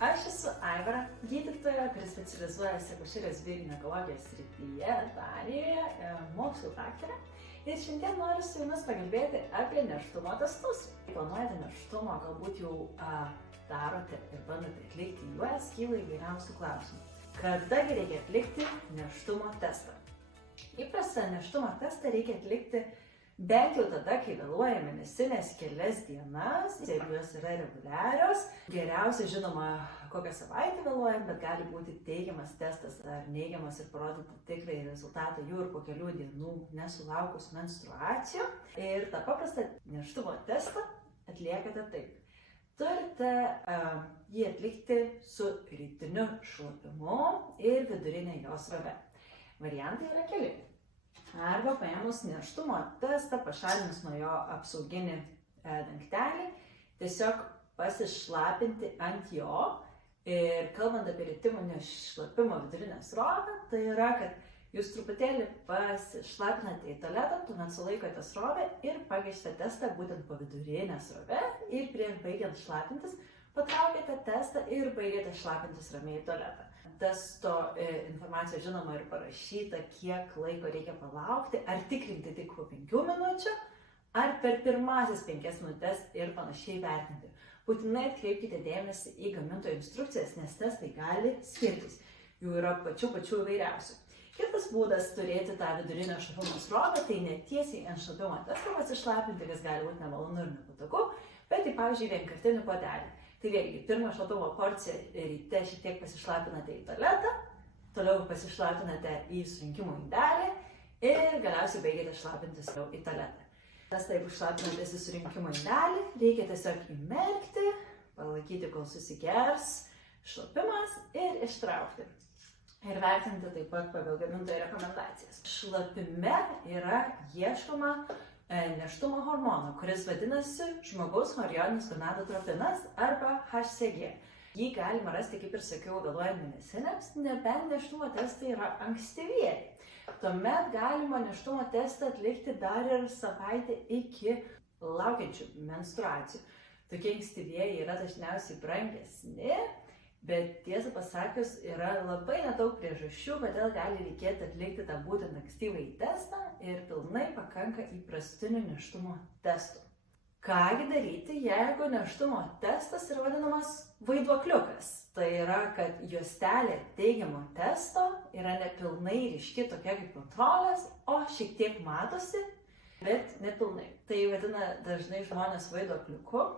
Aš esu Aivara, gydytoja, kuris specializuojasi akušerijos bei ginekologijos srityje Danijoje, mokslų daktarė. Ir šiandien noriu su jumis pakalbėti apie nėštumo testus. Planuojate nėštumą, galbūt jau darote ir bandote atlikti juos, kyla įvairiausių klausimų. Kadagi reikia atlikti nėštumo testą? Įprastą nėštumo testą reikia atlikti bent jau tada, kai vėluoja mėnesinės kelias dienas, jeigu jos yra reguliarios. Geriausia žinoma, kokią savaitę vėluojam, bet gali būti teigiamas testas ar neigiamas ir parodyti tikrąjį rezultatą jau ir po kelių dienų nesulaukus menstruacijų. Ir tą paprastą nėštumo testą atliekate taip. Turite jį atlikti su rytiniu šlapimu ir vidurinė jo srove. Variantai yra keli. Arba paėmus nėštumo testą, pašalinus nuo jo apsauginį dangtelį, tiesiog pasišlapinti ant jo. Ir kalbant apie rytinio šlapimo vidurinę srovę, tai yra, kad jūs truputėlį pasišlapinate į tualetą, tuomet sulaikote srovę ir pagaišite testą būtent po vidurinę srovę ir prieš baigiant šlapintis patraukite testą ir baigėte šlapintis ramiai į tualetą. Testo informacija žinoma ir parašyta, kiek laiko reikia palaukti, ar tikrinti tik po 5 minučių, ar per pirmasis 5 minutės ir panašiai vertinti. Būtinai atkreipkite dėmesį į gamintojo instrukcijas, nes testai gali skirtis. Jų yra pačių įvairiausių. Kitas būdas turėti tą vidurinę šlapimo srovę, tai ne tiesiai ant šlapimo testo pasišlapinti, kas gali būti nemalonu ir nepatogu, bet į, pavyzdžiui, vienkartinį puodelį. Tai vėlgi, pirmą šlapimo porciją ryte šiek tiek pasišlapinate į tualetą, toliau pasišlapinate į surinkimo indelį ir galiausiai baigėte šlapintis jau į tualetą. Testą, jeigu šlapinatės į surinkimo indelį, reikia tiesiog įmerkti, palaikyti, kol susigers šlapimas ir ištraukti. Ir vertinti taip pat pagal gamintojo rekomendacijas. Šlapime yra ieškoma nėštumo hormono, kuris vadinasi žmogaus chorioninis gonadotropinas arba HCG. Jį galima rasti, kaip ir sakiau, vėluojant mėnesinėms, nebent nėštumo testai yra ankstyvieji. Tuomet galima nėštumo testą atlikti dar ir savaitę iki laukiančių menstruacijų. Tokie ankstyvieji yra dažniausiai brangesni, bet tiesą pasakius yra labai nedaug priežasčių, kodėl gali reikėti atlikti tą būtent ankstyvąjį testą ir pilnai pakanka įprastinių nėštumo testų. Kągi daryti, jeigu nėštumo testas yra vadinamas vaiduokliukas? Tai yra, kad juostelė teigiamo testo yra nepilnai ryški, tokia kaip kontrolės, o šiek tiek matosi, bet nepilnai. Tai vadina dažnai žmonės vaiduokliuku.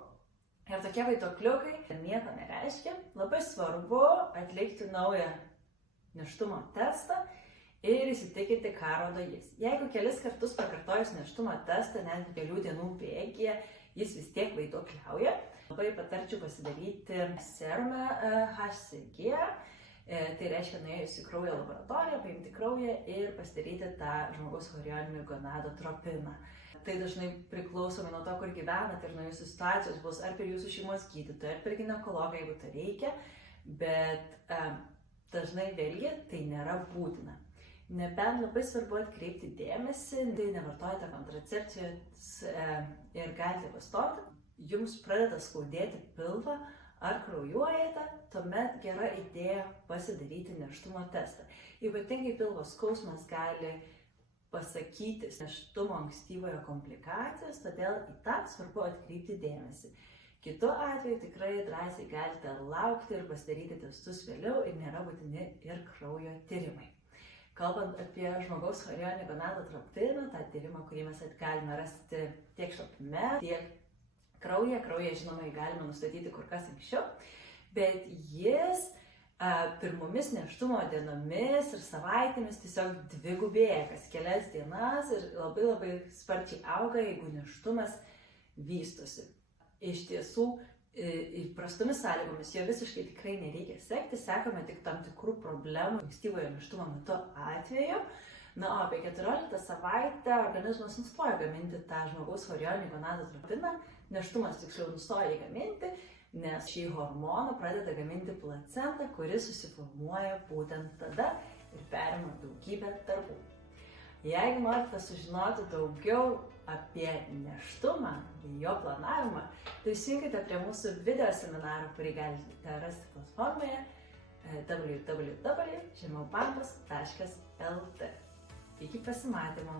Ir tokie vaiduokliukai nieko nereiškia. Labai svarbu atlikti naują nėštumo testą ir įsitikinti, ką rodo jis. Jeigu kelis kartus pakartojus nėštumo testą, net kelių dienų bėgyje, jis vis tiek vaiduokliauja, labai patarčiau pasidaryti serume HCG. Tai reiškia, nuėjus į kraujo laboratoriją, paimti kraują ir pasidaryti tą žmogaus chorioninį gonadotropiną. Tai dažnai priklausomai nuo to, kur gyvenate ir nuo jūsų situacijos bus ar per jūsų šeimos gydytoją, ar per ginekologą, jeigu tai reikia, bet dažnai vėlgi tai nėra būtina. Nebent labai svarbu atkreipti dėmesį, tai nevartojate kontracepcijos ir galite pastoti, jums pradeda skaudėti pilvą ar kraujuojate, tuomet gera idėja pasidaryti nėštumo testą. Ypatingai pilvo skausmas gali pasakyti nėštumo ankstyvojo komplikacijas, todėl į tą svarbu atkreipti dėmesį. Kitu atveju tikrai drąsiai galite laukti ir pasidaryti testus vėliau ir nėra būtini ir kraujo tyrimai. Kalbant apie žmogaus chorioninį gonadotropiną, tą tyrimą, kurį mes galime rasti tiek šlapime, tiek kraują žinoma, galime nustatyti kur kas anksčiau, bet jis pirmomis nėštumo dienomis ir savaitėmis tiesiog dvigubėja kas kelias dienas ir labai sparčiai auga, jeigu nėštumas vystosi. Iš tiesų, įprastomis sąlygomis jo visiškai tikrai nereikia sekti, sekame tik tam tikrų problemų ankstyvojo nėštumo metu atveju. Na, o apie 14 savaitę organizmas nustoja gaminti tą žmogaus chorioninį gonadotropiną, nėštumas tiksliau nustoja jį gaminti, nes šį hormoną pradeda gaminti placenta, kuris susiformuoja būtent tada ir perima daugybę darbų. Jeigu norite sužinoti daugiau apie nėštumą, jo planavimą, prisijungkite prie mūsų video seminaro, kurį galite rasti platformoje www.žemiaubambos.lt. Iki pasimatymo.